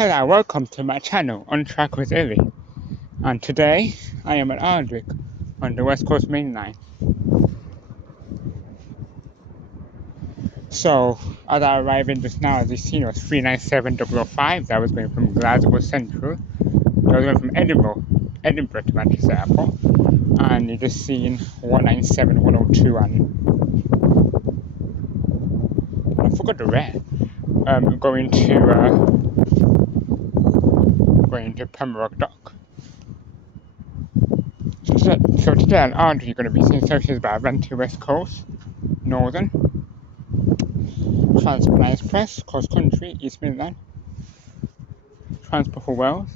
Hello, welcome to my channel, On Track with Illy. And today, I am at Ardwick, on the West Coast Main Line. So, as I arrived in just now, as you see, it was 397.005. That was going from Glasgow Central. That was going from Edinburgh to Manchester Airport. And you're just seeing 197.102 and I forgot the rare. Going to Pembroke Dock. So today on Ardwick you're going to be seeing services by Avanti West Coast, Northern, Transpennine Express, Cross Country, East Midlands, Transport for Wales,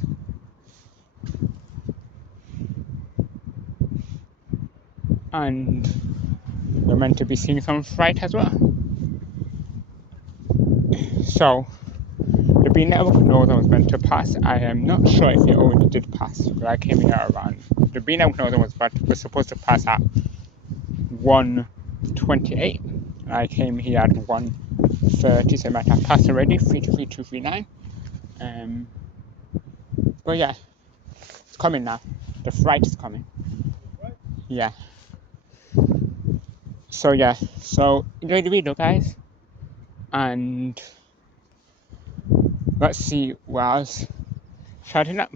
and you're meant to be seeing some freight as well. So the B network Northern was meant to pass. I am not sure if it already did pass, because I came in at around. The B network Northern was supposed to pass at 1:28. I came here at 1:30, so it might have passed already. 323,239. But yeah, it's coming now. The freight is coming. Yeah. So yeah, so enjoy the video, guys, and let's see what else shouting up.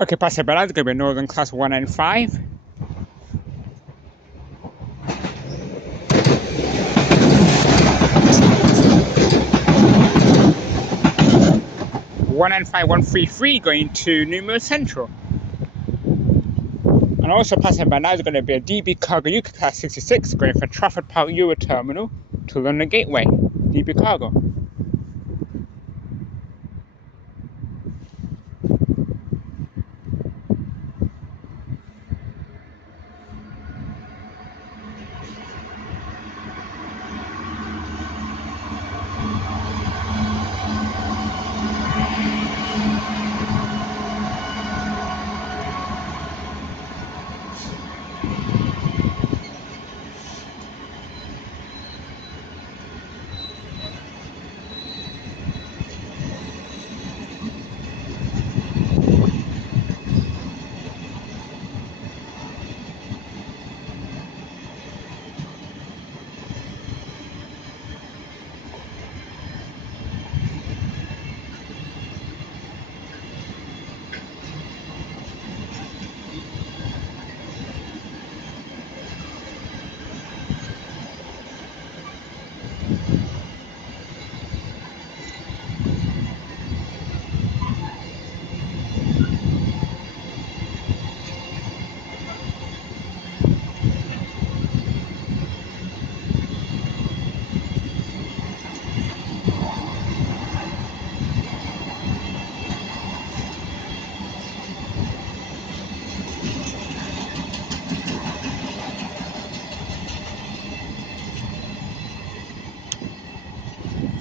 Okay, Pastor Bella is going to be Northern Class 195. One and 5133 going to Newmill Central. And also passing by now is going to be a DB Cargo UK Class 66 going from Trafford Park Euro Terminal to London Gateway. DB Cargo.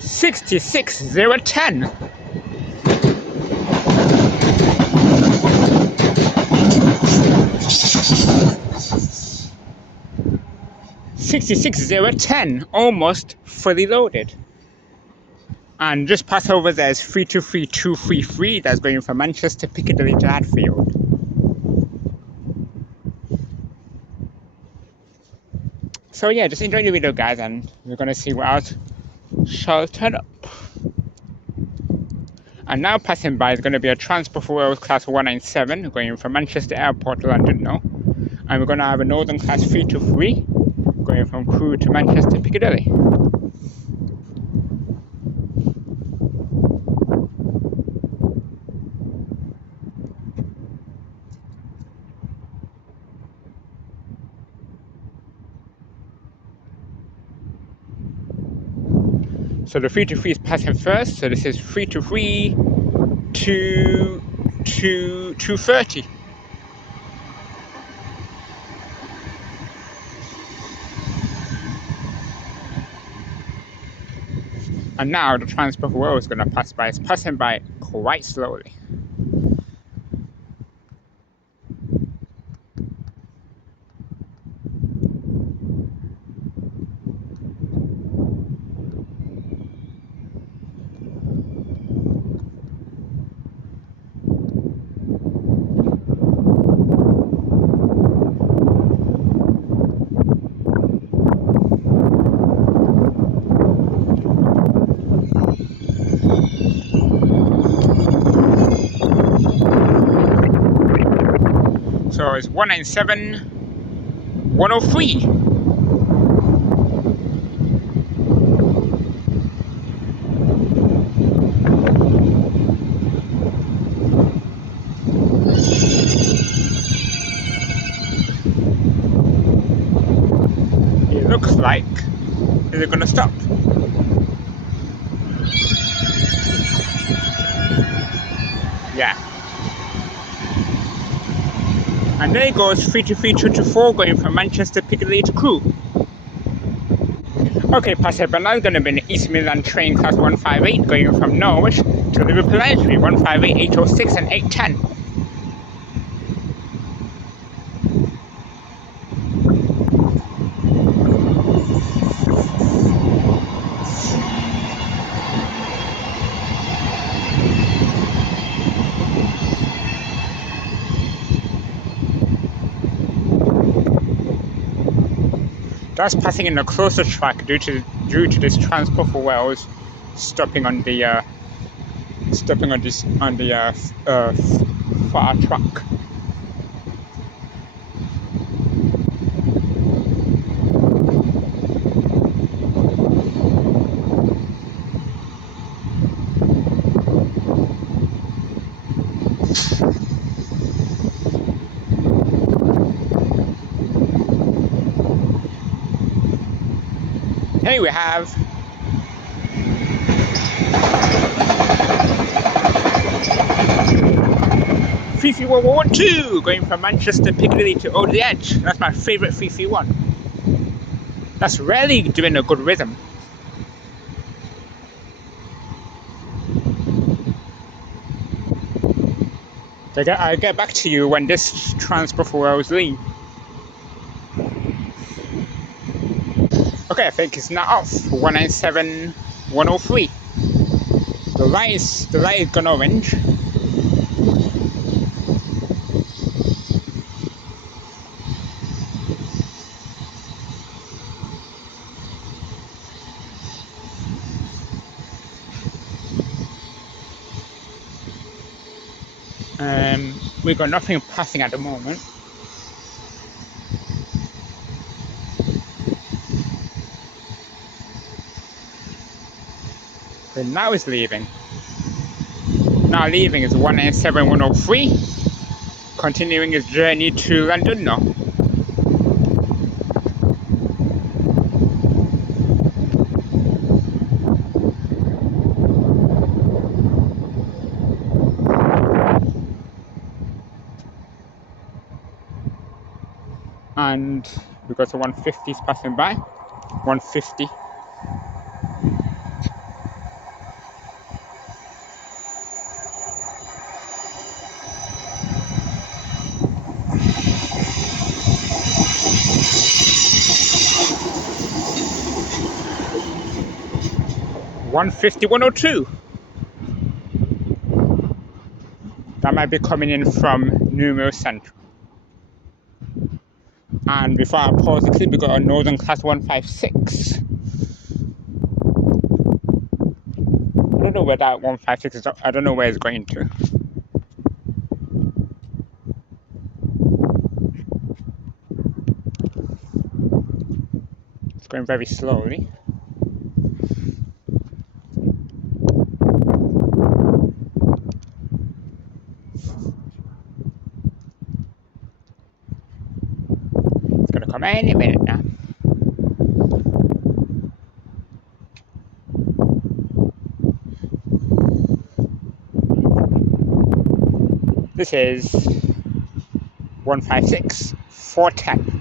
$66,010. $66,010, almost fully loaded. And just pass over there's 323,233 that's going from Manchester, Piccadilly to Hatfield. So yeah, just enjoy the video, guys, and we're gonna see what else shall turn up. And now passing by is going to be a Transport for Wales Class 197 going from Manchester Airport to London now. And we're going to have a Northern Class 323 going from Crewe to Manchester Piccadilly. So the 323 is passing first, so this is 323 to 230. And now the Transport for Wales is going to pass by. It's passing by quite slowly. So it's 197 103. It looks like, is it gonna stop? Yeah. And there it goes, 32324 going from Manchester Piccadilly to Crewe. Okay, Passenger, but now going to be an East Midland train class 158 going from Norwich to Liverpool Livery, 158, 806 and 810. That's passing in a closer track due to this Transport for Wales stopping on the far track. Here we have 33112 going from Manchester Piccadilly to Over the Edge. That's my favourite 331. That's really doing a good rhythm. So I'll get back to you when this Transport for Wales leaves. Okay, I think it's now off. 197 103. The light is gone orange. We've got nothing passing at the moment. But now it's leaving. Now leaving is 197 103. Continuing his journey to London now. And we've got the 150s passing by. 150. $150 $102. That might be coming in from Numero Central. And before I pause the clip, we got a Northern Class 156. I don't know where that 156 is. I don't know where it's going to. It's going very slowly. It's going to come any minute now. This is 156 410.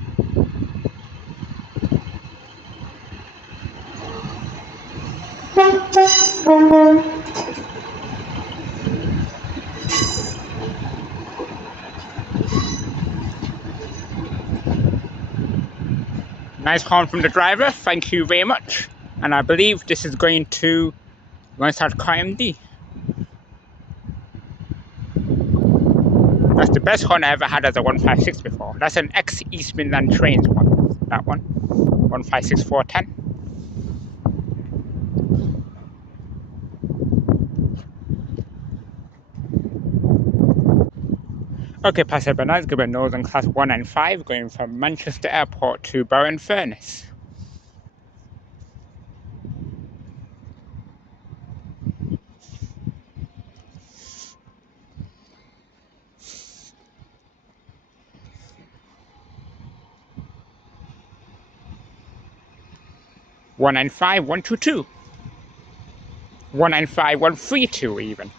Nice horn from the driver, thank you very much. And I believe this is going to Longsight KMD. That's the best horn I ever had as a 156 before. That's an ex-East Midland Trains one, that one. 156 410. Okay, passenger now is going to be Northern Class 195 going from Manchester Airport to Bowen-Furness. One nine five 122. 195 132 even.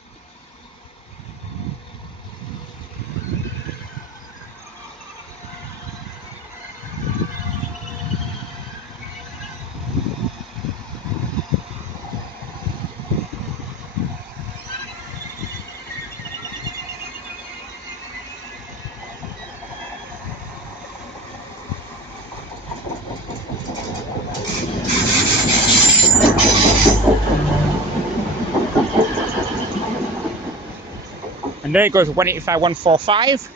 And there it goes 185 145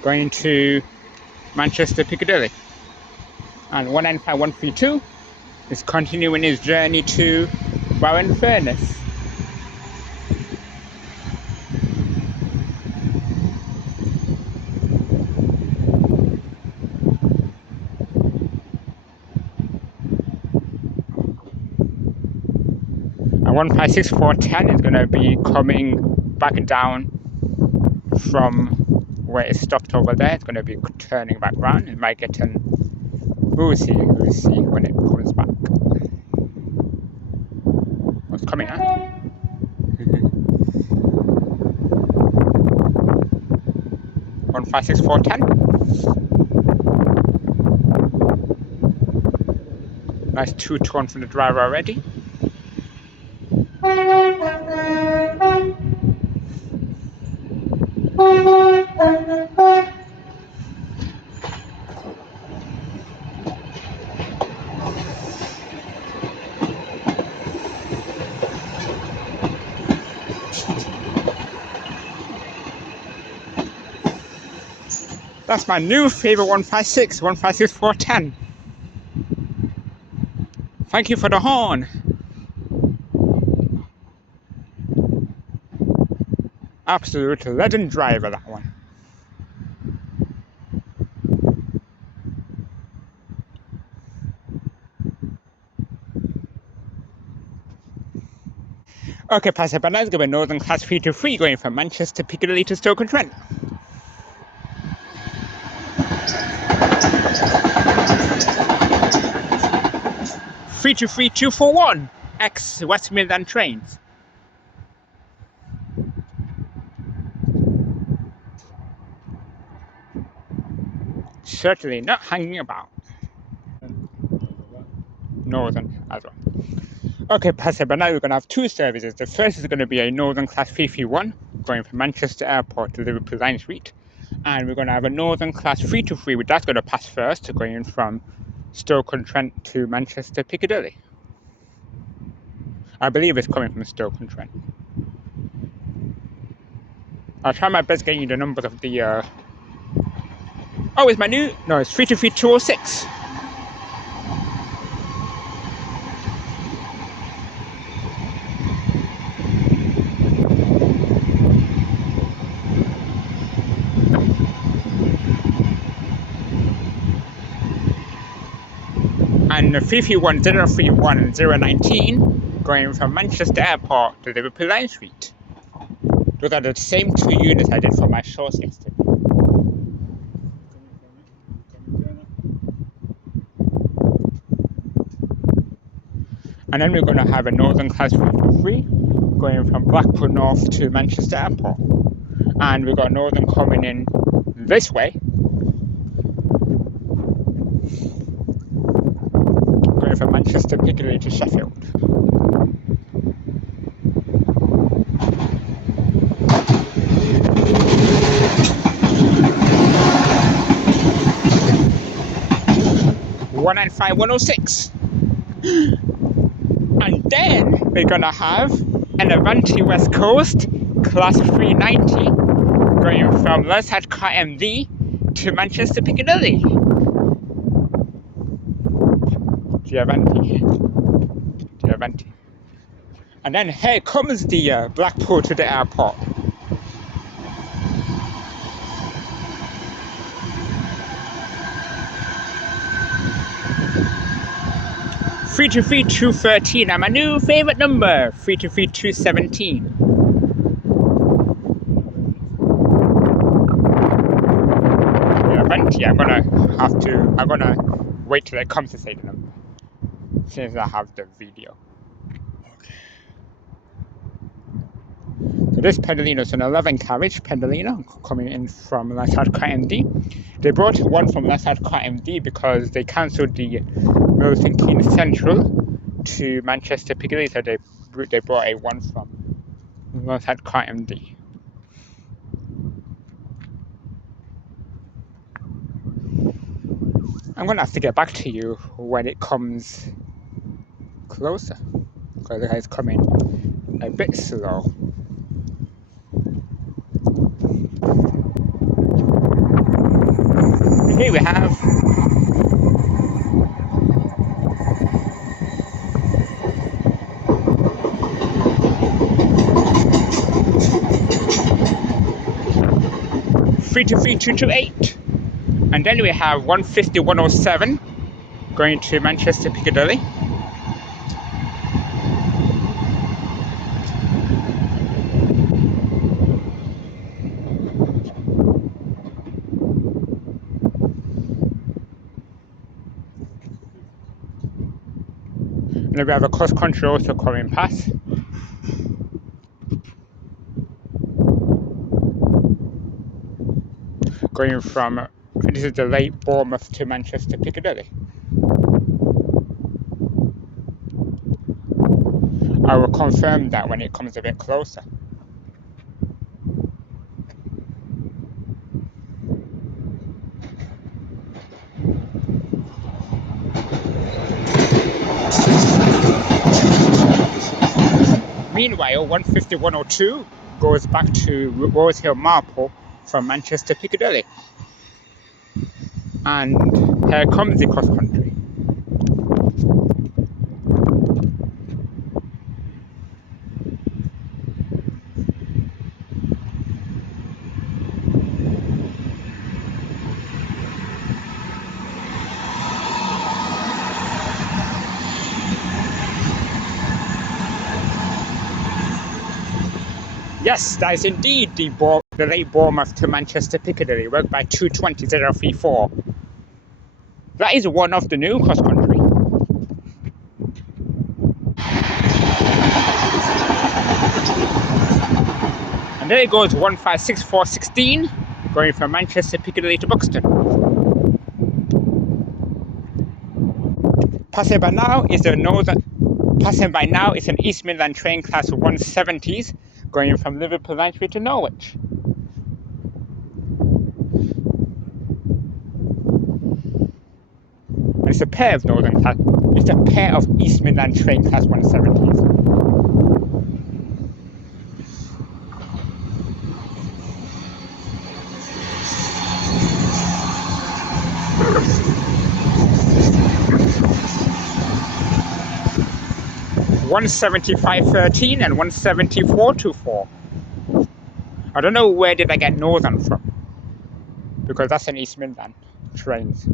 going to Manchester Piccadilly. And 195 132 is continuing his journey to Bowen-Furness. And 156 410 is going to be coming back down from where it stopped over there. It's going to be turning back round. It might get an we'll see when it comes back. What's coming out? 156 410. Nice 2-tone from the driver already. That's my new favourite 156 410. Thank you for the horn. Absolute legend driver, that one. Okay, passenger, now it's going to be Northern Class 323 going from Manchester Piccadilly to Stoke-on-Trent. Three two three 241 ex West Midlands trains. Certainly not hanging about. Northern as well. Okay, passenger, now we're going to have two services. The first is going to be a Northern Class 331 going from Manchester Airport to Liverpool Line Street. And we're going to have a Northern Class 323, which that's going to pass first, going from Stoke-on-Trent to Manchester Piccadilly. I believe it's coming from Stoke-on-Trent. I'll try my best getting you the numbers of the... Oh, it's my new... No, it's 323 206. And the 331 031 and 019 going from Manchester Airport to Liverpool Line Street. Those are the same two units I did for my shows yesterday. And then we're going to have a Northern Class 323 going from Blackpool North to Manchester Airport. And we've got Northern coming in this way, going from Manchester Piccadilly to Sheffield. $195 $106. And then we're gonna have an Avanti West Coast Class 390 going from Longsight MV to Manchester Piccadilly. The Avanti. And then here comes the Blackpool to the airport. 323-213 and my new favourite number, 323-217. Avanti, I'm gonna wait till it comes to say the number, since I have the video. Okay. So this Pendolino is an 11 carriage Pendolino coming in from Longsight MD. They brought one from Longsight MD because they cancelled the Milton Keynes Central to Manchester Piccadilly, so they brought a one from Longsight MD. I'm gonna have to get back to you when it comes closer, because it's coming a bit slow. Here we have (323-228), and then we have 150-107 going to Manchester Piccadilly. And then we have a cross country also coming past. Going from, I think this is the late Bournemouth to Manchester Piccadilly. I will confirm that when it comes a bit closer. Meanwhile, 150-102 goes back to Rose Hill Marple from Manchester Piccadilly. And here comes the cross country. Yes, that is indeed the late Bournemouth to Manchester Piccadilly, worked by 220-034. That is one of the new cross country. And there it goes, 156416, going from Manchester Piccadilly to Buxton. Passing by now is an East Midland train class 170s, going from Liverpool Line Street to Norwich. And it's a pair of it's a pair of East Midland train class 170s. (175-13) and 174-24. I don't know where did I get Northern from, because that's an East Midland trains.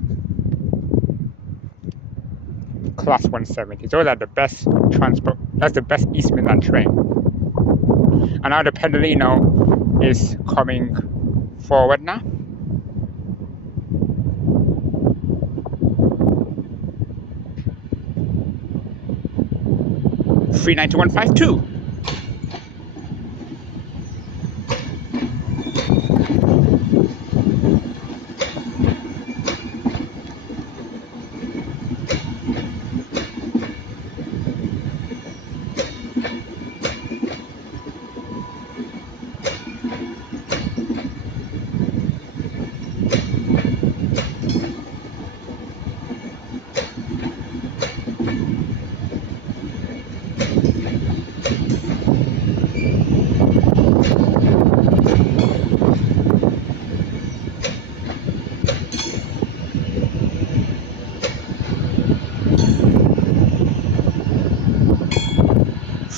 Class 170. Those are the best transport. That's the best East Midland train. And now the Pendolino is coming forward now. (39152).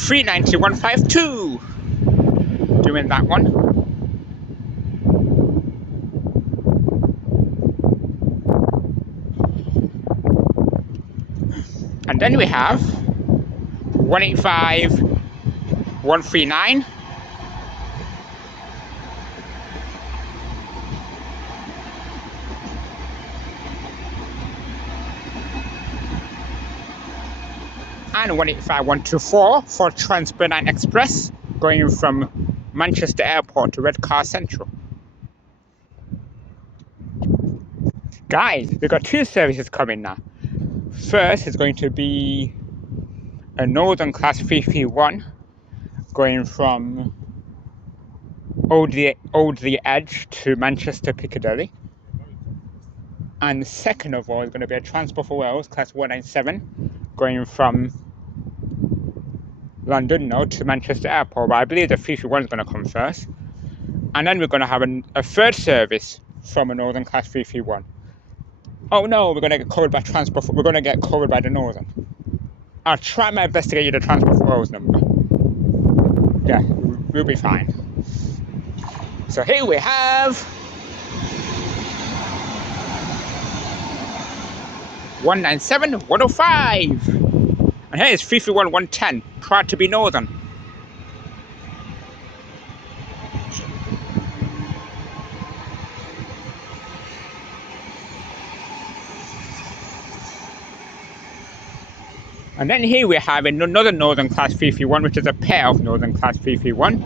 (39152). Doing that one. And Then we have 185 139. And 185 124 for Transpennine Express going from Manchester Airport to Redcar Central. Guys, we've got two services coming now. First is going to be a Northern Class 331 going from Old the Edge to Manchester Piccadilly. And the second of all is going to be a Transport for Wales Class 197 going from London now to Manchester Airport, but I believe the 331 is going to come first. And then we're going to have a third service from a Northern Class 331. Oh no, we're going to get covered by Transport. We're going to get covered by the Northern. I'll try my best to get you the Transport for Wales number. Yeah, we'll be fine. So here we have 197 105. And here is 331 110, proud to be Northern. And then here we have another Northern Class 331, which is a pair of Northern Class 331.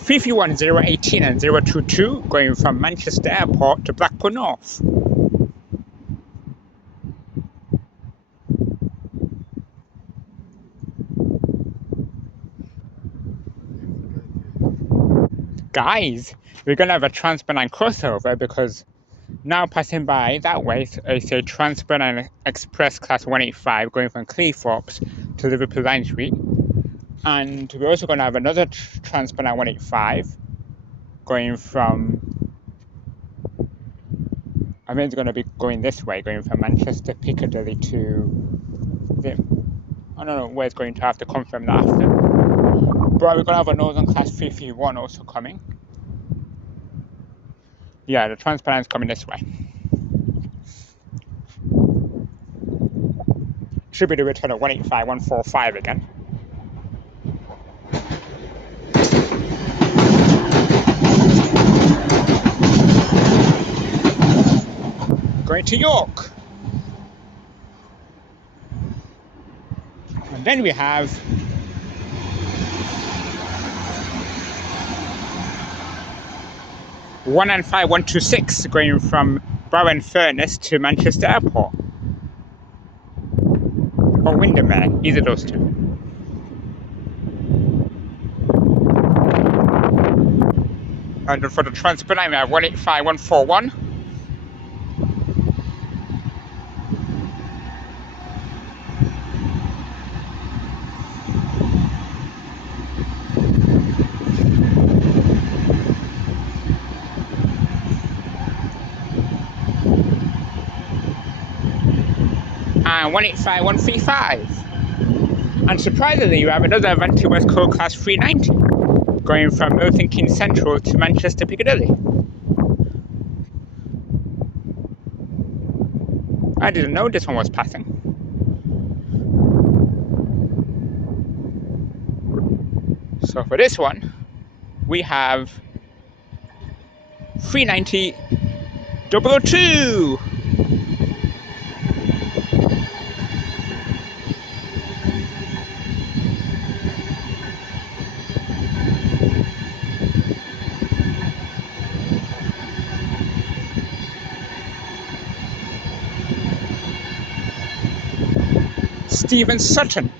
(331 018 and 022 going from Manchester Airport to Blackpool North. Guys, we're going to have a Transpennine crossover because now passing by that way, it's a Transpennine Express Class 185 going from Cleethorpes to Liverpool Line Street. And we're also going to have another Transpennine 185 going from, I think it's going to be going this way, going from Manchester Piccadilly to, I don't know where it's going to have to come from after. But we're going to have a Northern Class 331 also coming. Yeah, the Transpennine is coming this way. Should be the return of 185 145 again. Going to York. And then we have one and 5 126 going from Bowen Furnace to Manchester Airport. Or Windermere, either of those two. And for the Transpennine we have 185 141. And 185 135. And surprisingly, you have another Avanti West Coast Class 390 going from Milton Keynes Central to Manchester Piccadilly. I didn't know this one was passing. So for this one, we have 390 002. Stephen Sutton.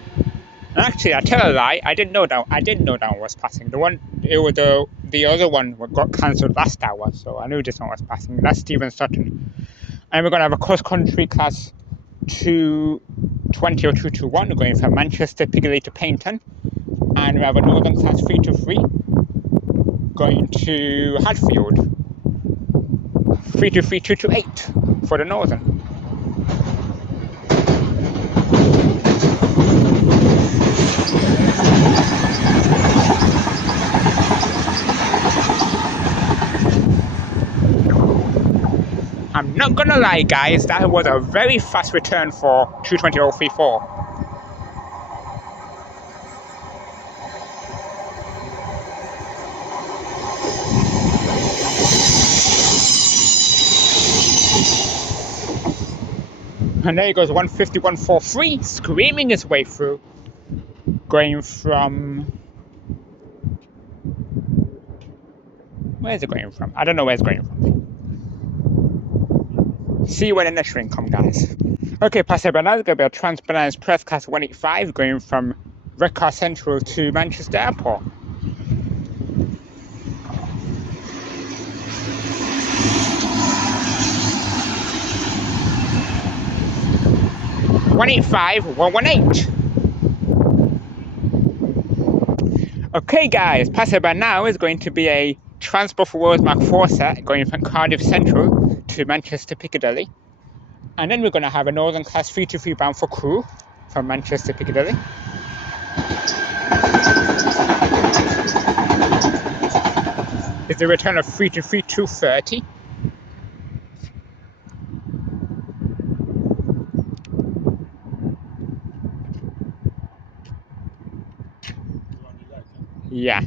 Actually, I tell a lie. I didn't know that one was passing. The other one got cancelled last hour, so I knew this one was passing. That's Stephen Sutton. And we're going to have a cross-country class 220 or 221 going from Manchester Piccadilly to Paynton, and we have a Northern Class 323 going to Hadfield. 323 228 for the Northern. not gonna lie, guys, that was a very fast return for 220.034. And there he goes, 150.143, screaming his way through, going from... Where's it going from? I don't know where it's going from. See you when the next ring come, guys. Okay, past about now, it's going to be a Transpennine Express class 185, going from Redcar Central to Manchester Airport. (185.118). Okay, guys, past about now is going to be a Transport for Wales Mark 4 set going from Cardiff Central to Manchester Piccadilly. And then we're going to have a Northern Class 323 bound for Crewe from Manchester Piccadilly. It's the return of 323 230. Yeah.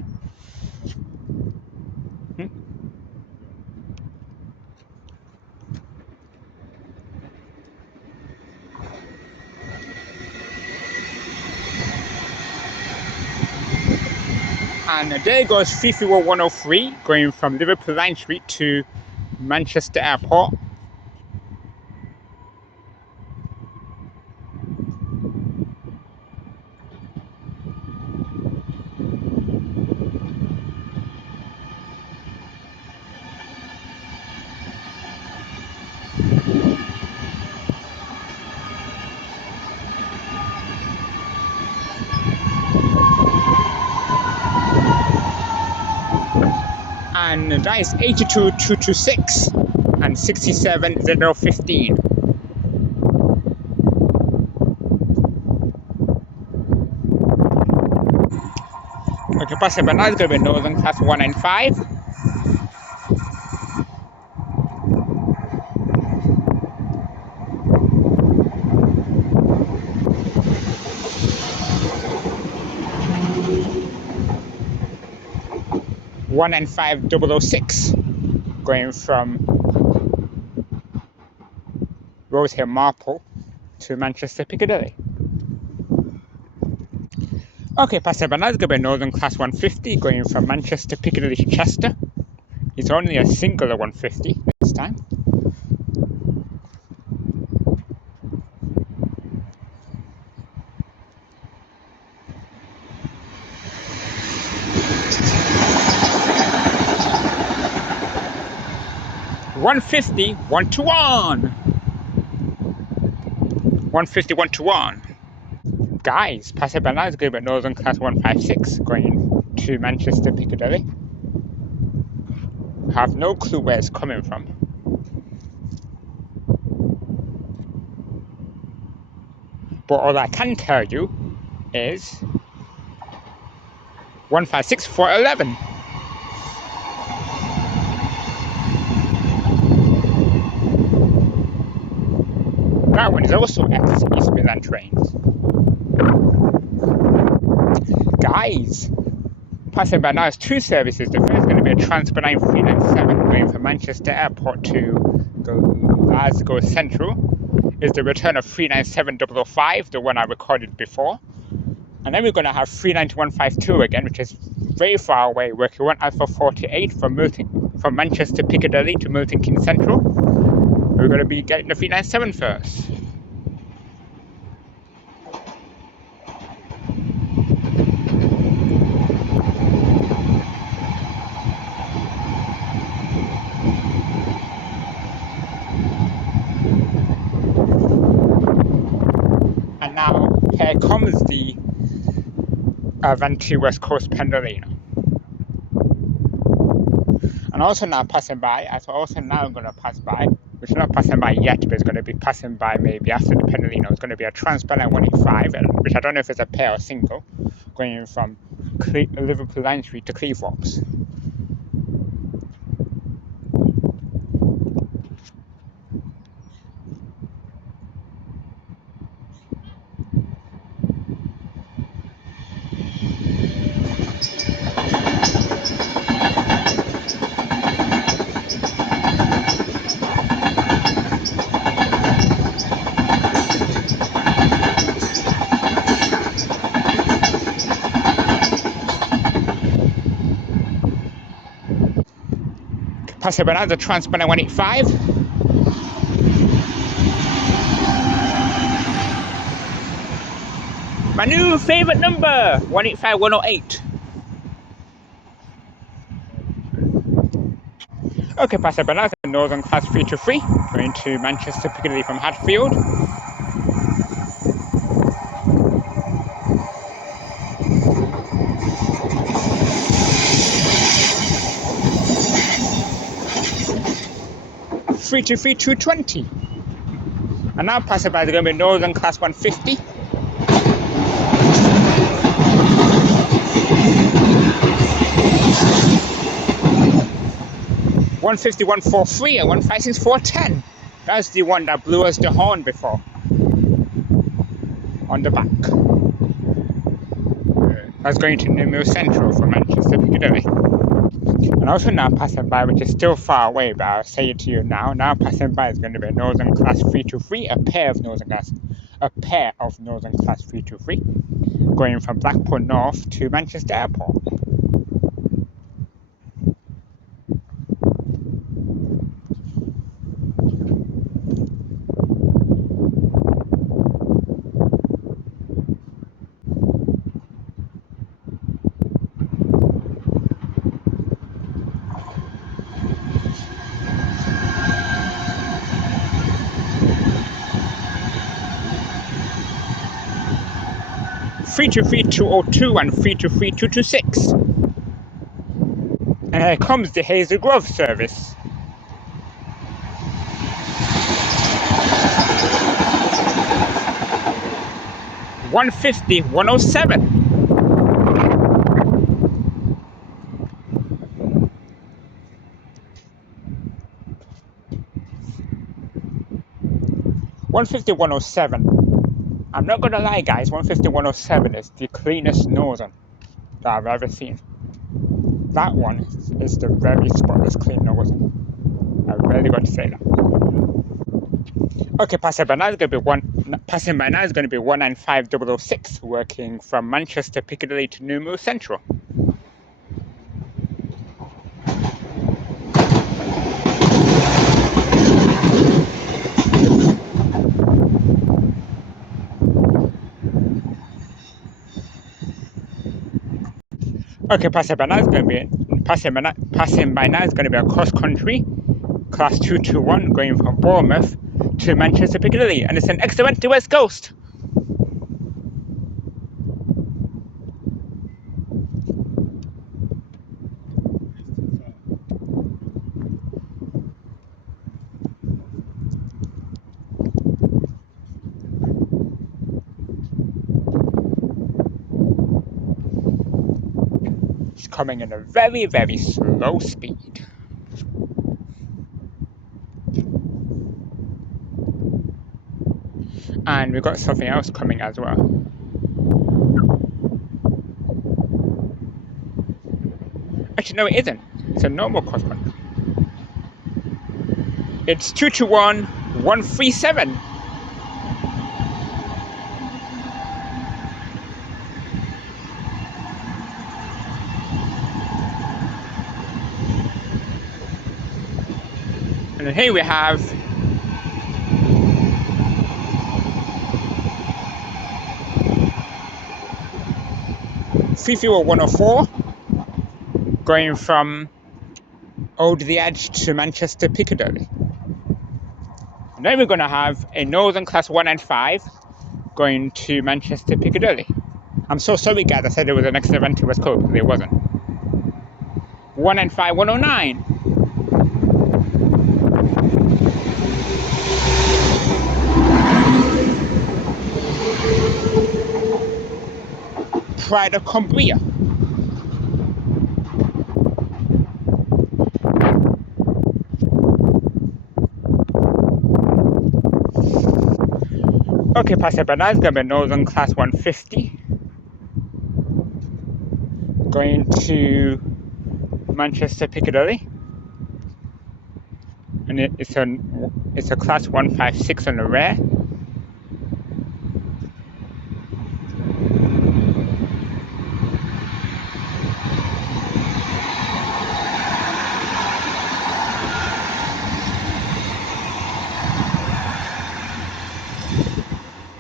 And there goes 33103 going from Liverpool Line Street to Manchester Airport. And that is 82.226 and 67.015. Okay, past about now is going to be Northern Class 195. One and 5006 going from Rosehill Marple to Manchester Piccadilly. Okay, past about now is going to be Northern Class 150 going from Manchester Piccadilly to Chester. It's only a singular 150 this time. (150 121). 150 121. Guys, past about now is going to be Northern Class 156 going to Manchester Piccadilly. I have no clue where it's coming from. But all I can tell you is 156 411. That one is also ex East Midland trains. Guys, passing by now is two services. The first is going to be a Transpennine 397 going from Manchester Airport to Glasgow Central. Is the return of 397.005, the one I recorded before. And then we're going to have 39152 again, which is very far away, working 1 Alpha 48 from Manchester Piccadilly to Milton Keynes Central. We're going to be getting the 397 first. And now here comes the Avanti West Coast Pendolino. And also now passing by, I'm going to pass by, which is not passing by yet, but it's going to be passing by maybe after the Pendolino. It's going to be a Transpennine 185, which I don't know if it's a pair or single, going from Liverpool Line Street to Cleethorpes. passing by now the Transpennine 185. My new favourite number, 185 108. Okay, passing by now the Northern Class 323, going to Manchester Piccadilly from Hatfield. Three two three 220. And now passing by, they're going to be Northern Class 150. (150 143) and 156 410. That's the one that blew us the horn before. On the back. That's going to New Mill Central from Manchester Piccadilly. And also now passing by, which is still far away, but I'll say it to you now. Now passing by is going to be Northern Class 323, a pair of Northern Class 323, going from Blackpool North to Manchester Airport. Three two three 202 and 323 226. And here comes the Hazel Grove service. (150 107). (150 107). I'm not gonna lie, guys, 150 107 is the cleanest Northern that I've ever seen. That one is the very spotless clean Northern. I've really got to say that. Okay, passing by now is going to be 195 006, working from Manchester Piccadilly to New Mill Central. Okay, passing by now is going to be a cross country class 221 going from Bournemouth to Manchester Piccadilly, and it's an Avanti West Coast. It's coming in a very, very slow speed. And we've got something else coming as well. Actually, no, it isn't. It's a normal cross country. It's 221 137. And here we have (301 104) going from Old the Edge to Manchester Piccadilly. And then we're going to have a Northern Class 195 going to Manchester Piccadilly. I'm so sorry, guys, I said there was an extra Avanti West Coast, but there wasn't. 195 109. Pride of Cumbria. Okay, passing by now is going to be Northern Class 150 going to Manchester Piccadilly, and it's a Class 156 on the rear.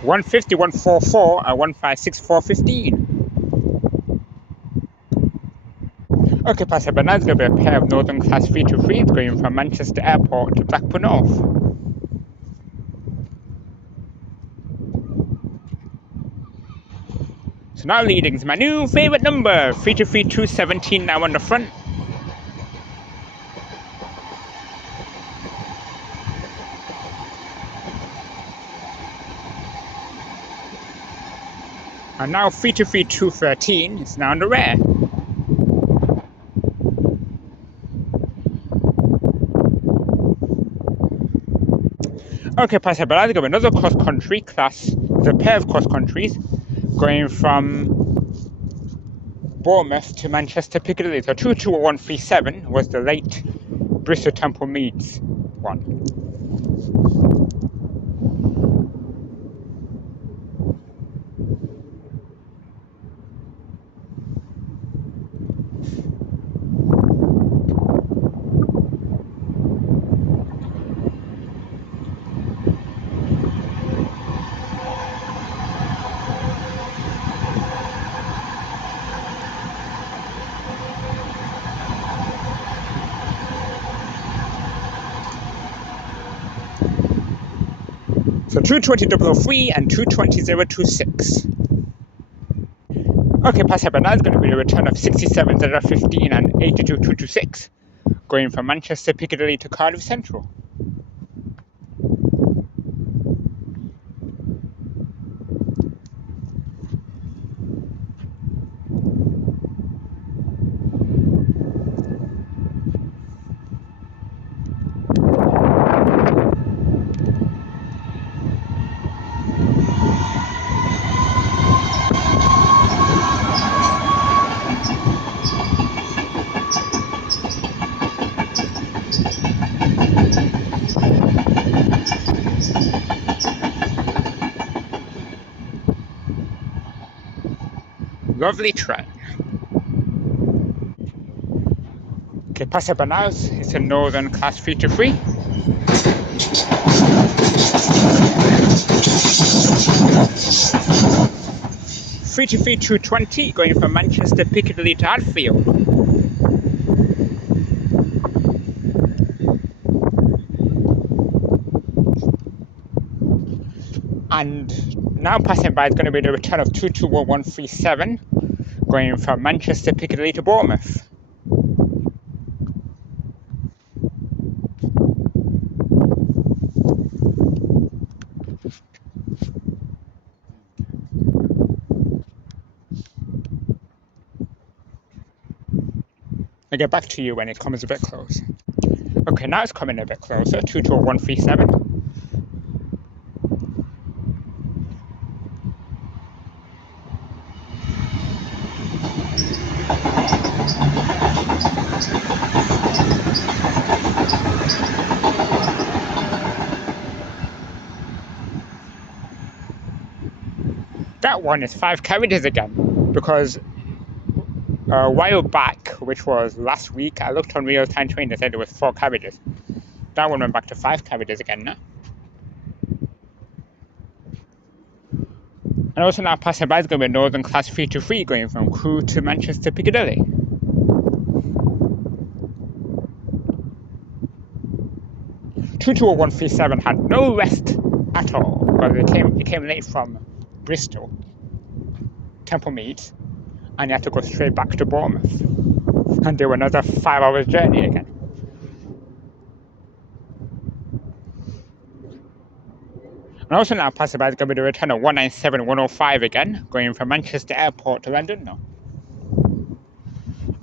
150, 144, and 156, 415. Okay, passenger, but now there's going to be a pair of Northern Class 323s going from Manchester Airport to Blackpool North. So now leading is my new favourite number, 323217 now on the front. And now 323213 is now on the rear. Okay, passenger, but I've got another cross-country class, the pair of cross-countries going from Bournemouth to Manchester Piccadilly. So 22137 was the late Bristol Temple Meads one. So 220.003 and 220.026. Okay, passenger, but now it's going to be a return of 67.015 and 82.226 going from Manchester Piccadilly to Cardiff Central. Lovely train. Okay, passenger, but now it's a Northern Class 323. Three 220 going from Manchester Piccadilly to Hadfield. And now passing by is going to be the return of 221137 going from Manchester Piccadilly to Bournemouth. I'll get back to you when it comes a bit close. Okay, now it's coming a bit closer, 22137. That one is 5 carriages again, because a while back, which was last week, I looked on real-time train, they said there was 4 carriages. That one went back to 5 carriages again now. And also now passing by is going to be Northern Class 323 going from Crewe to Manchester Piccadilly. Two 22137 had no rest at all, because it came late from Bristol, Temple Meads, and you had to go straight back to Bournemouth and do another 5 hours journey again. And also now passing by is going to be the return of 197105 again, going from Manchester Airport to London now.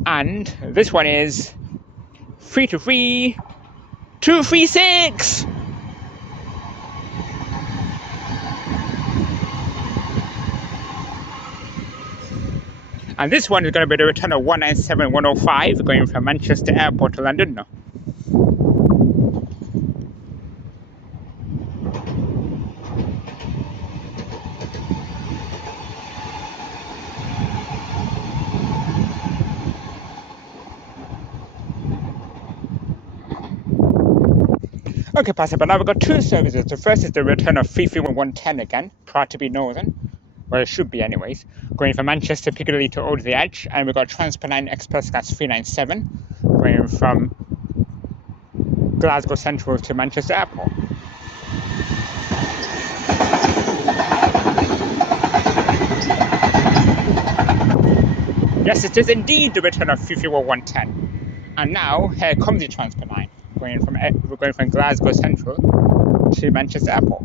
And this one is 323-236. And this one is going to be the return of 197105 going from Manchester Airport to London now. Okay, Pastor, but now we've got two services. The first is the return of 33110 again, proud to be Northern. Well, it should be anyways. Going from Manchester Piccadilly to Old the Edge, and we've got Transpennine Express, that's 397, going from Glasgow Central to Manchester Airport. Yes, it is indeed the return of 33110. And now, here comes the Transpennine, we're going from Glasgow Central to Manchester Airport.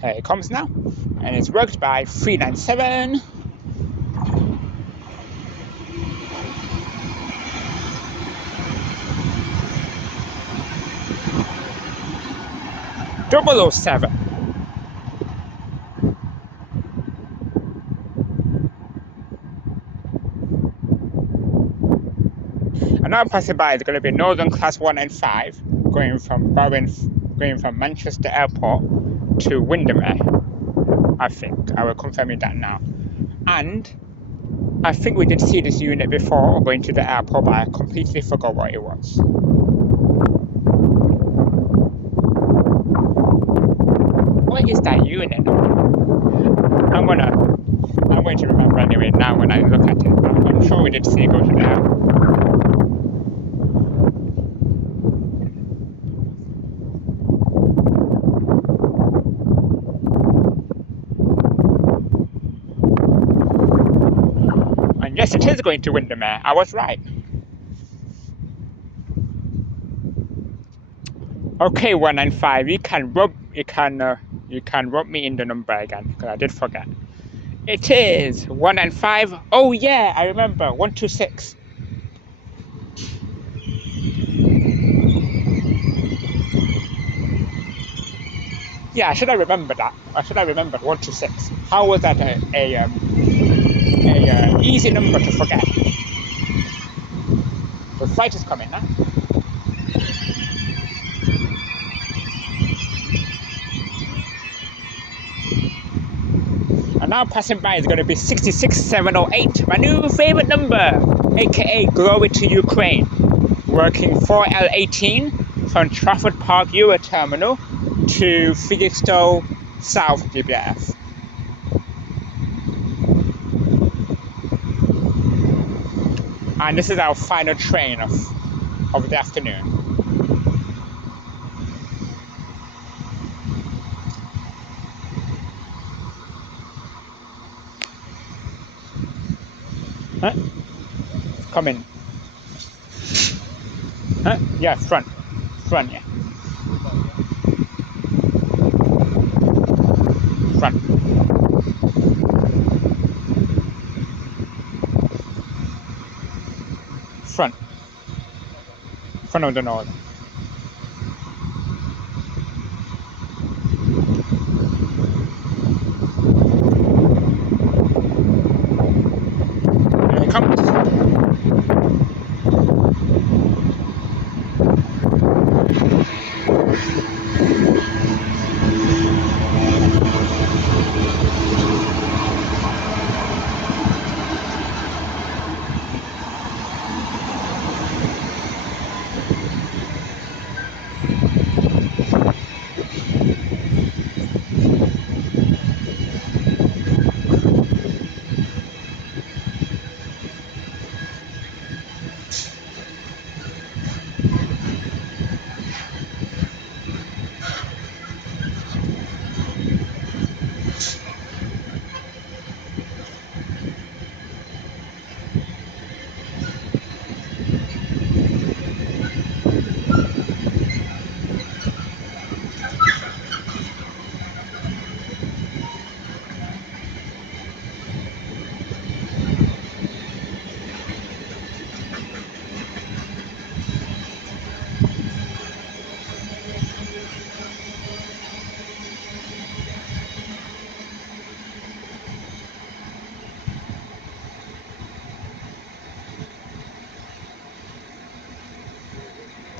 Here it comes now, and it's worked by 397. Double 07. And now passing by is going to be Northern Class 195, going from Manchester Airport to Windermere. I think I will confirm that now. And I think we did see this unit before going to the airport, but I completely forgot what it was. What is that unit? I'm going to remember anyway now when I look at it. I'm sure we did see it go to the airport. And yes, it is going to Windermere. I was right. Okay, 195. You can rub me in the number again because I did forget. It is 195. Oh yeah, I remember. 126. Yeah, I should have remembered that. I should have remembered 126. How was that a easy number to forget? The flight is coming now. And now passing by is going to be 66708, my new favourite number, aka Glory to Ukraine, working 4L18 from Trafford Park Euro Terminal to Felixstowe South GBRF. And this is our final train of the afternoon. Huh? Coming. Huh? Yeah, front, yeah. Front. Front of the North. Here it comes.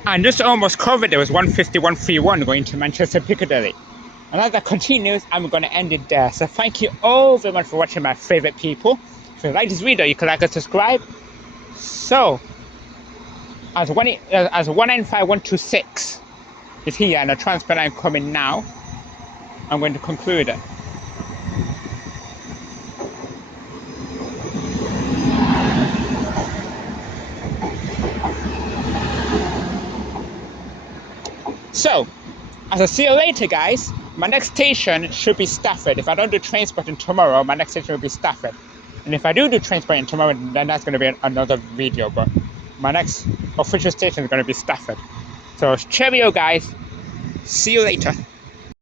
And just almost covered, there was 150, 131 going to Manchester Piccadilly. And as that continues, I'm going to end it there. So thank you all very much for watching, my favorite people. If you like this video, you can like and subscribe. So, as 195126 is here and the Transpennine coming now, I'm going to conclude it. So, as I see you later, guys, my next station should be Stafford. If I don't do train spotting tomorrow, my next station will be Stafford. And if I do train spotting tomorrow, then that's going to be another video. But my next official station is going to be Stafford. So, cheerio, guys. See you later.